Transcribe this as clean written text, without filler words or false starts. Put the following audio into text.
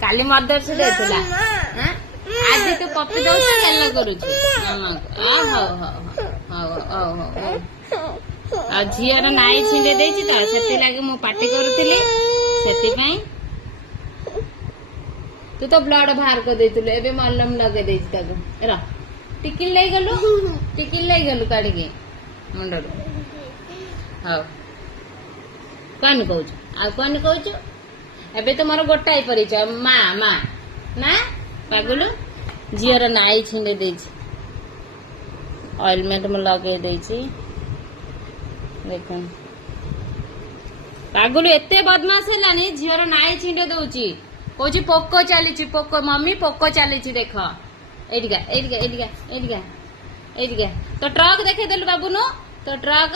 काली mother's day थिला आज तू पप्पी दौ केला करूछु आ झीर नाई छिंडे देछि त सेति लागे मु पार्टी करूथिली सेति पई तू तो ब्लड बाहर कर देथिलु एबे मलम लगे देछि ताको रा टिकिल लई गलु काढी के मुंडरू हां कौन कहूँ आ कौन कहूँ एबे तो मोर गोटाई परिचय माँ माँ ना पागलू झीर नाई छिंडे देछि ऑइलमेंट में लगे देछि देख पागलू एते बदमाश हेलानी झीर नाई छिंडे दउची कहूँ पोको चली पोको मम्मी पोको चली देख एडिका एडिका एडिका एडिका एडिका तो ट्रक देखे देलु बाबू नु तो ट्रक